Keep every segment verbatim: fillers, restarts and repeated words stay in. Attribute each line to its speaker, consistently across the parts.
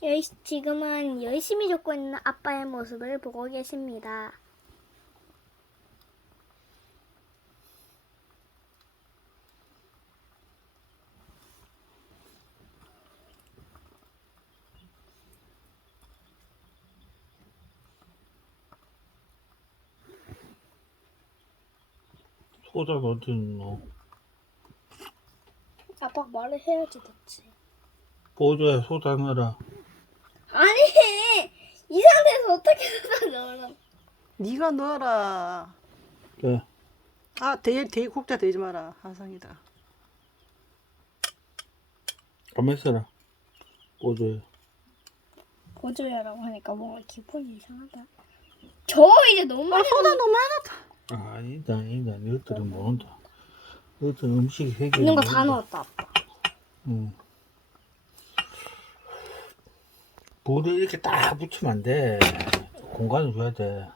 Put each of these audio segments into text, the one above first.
Speaker 1: 열, 지금은 열심히 젓고 있는 아빠의 모습을 보고 계십니다.
Speaker 2: 소장 어디 있노?
Speaker 1: 아빠 말을 해야지 됐지.
Speaker 2: 보조에 소장 넣어라.
Speaker 1: 아니 이 상태에서 어떻게 쏟아 넣어라.
Speaker 3: 네가 넣어라.
Speaker 2: 네.
Speaker 3: 아, 대, 대, 국자 대지 마라. 하상이다.
Speaker 2: 가만 있어라. 보조에.
Speaker 1: 보조야라고 하니까 뭔가 기분이 이상하다. 저 이제 너무
Speaker 3: 아,
Speaker 1: 많이
Speaker 3: 소다 너무 많았다.
Speaker 2: 아, 아니다, 아니다. 너희들은 모른다. 너희들은 음식 세개
Speaker 1: 있는 거 다 넣었다 아빠.
Speaker 2: 응. 볼을 이렇게 딱 붙이면 안 돼. 공간을 줘야 돼.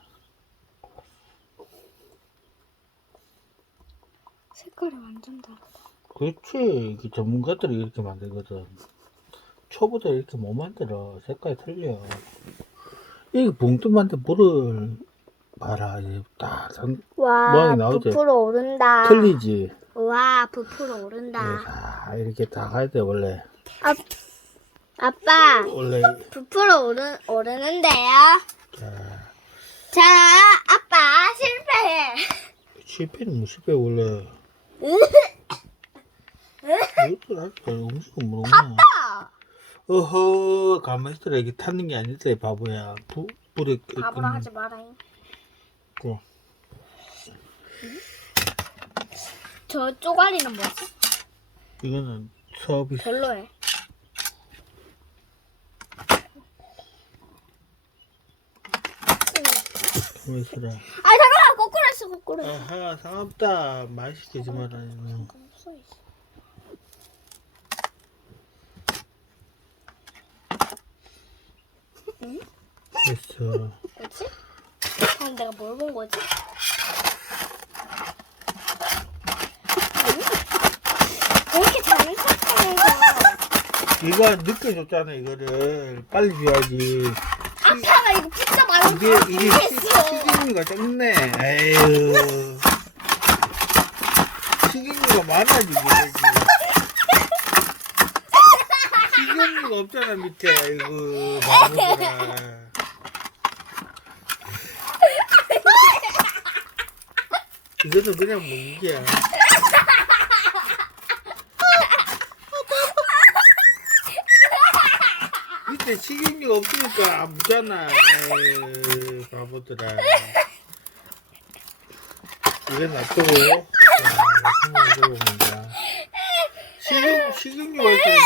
Speaker 1: 색깔이 완전 다르다.
Speaker 2: 그렇지. 이게 전문가들이 이렇게 만들거든. 초보들 이렇게 못 만들어. 색깔이 틀려. 이게 봉투 만든 볼을 봐라. 이제 딱 산-
Speaker 1: 와
Speaker 2: 모양이 나오지?
Speaker 1: 부풀어 오른다.
Speaker 2: 틀리지.
Speaker 1: 와 부풀어 오른다.
Speaker 2: 자, 이렇게 다 가야 돼, 원래.
Speaker 1: 아, 아빠
Speaker 2: 원래.
Speaker 1: 부풀어 오르, 오르는데요.
Speaker 2: 자,
Speaker 1: 자 아빠 실패해.
Speaker 2: 실패는 뭐 실패, 원래. 이것도 아직도 음식은 모르구나.
Speaker 1: 탔다.
Speaker 2: 어허, 가만히 있어라. 이게 탔는 게 아니다, 이 바보야. 부, 불에.
Speaker 1: 바보라 하지 마라잉.
Speaker 2: 그,
Speaker 1: 저 쪼가리는 뭐지?
Speaker 2: 이거는 서비스.
Speaker 1: 별로해.
Speaker 2: 가만히 있어라.
Speaker 1: 아 잠깐만 거꾸로 했어 거꾸로.
Speaker 2: 아하, 상관없다. 맛있게 마라. 이거.
Speaker 1: 없어 있어.
Speaker 2: 됐어.
Speaker 1: 뭐지? 그럼 내가 뭘 본 거지? 왜 이렇게 잘못 샀어?
Speaker 2: 이거 늦게 줬잖아, 이거를. 빨리 줘야지.
Speaker 1: 아빠가 이거 피자 말고
Speaker 2: 이게, 이게
Speaker 1: 했어.
Speaker 2: 튀김류가 적네. 에휴. 튀김류가 많아지지, 그러지. 튀김류가 없잖아, 밑에. 아이고, 바보들아. 이거는 그냥 먹는 게야. 밑에 식용유가 없으니까 안 묻잖아. 에이, 바보들아. 이건 놔두고. 자, 이거 놔두고.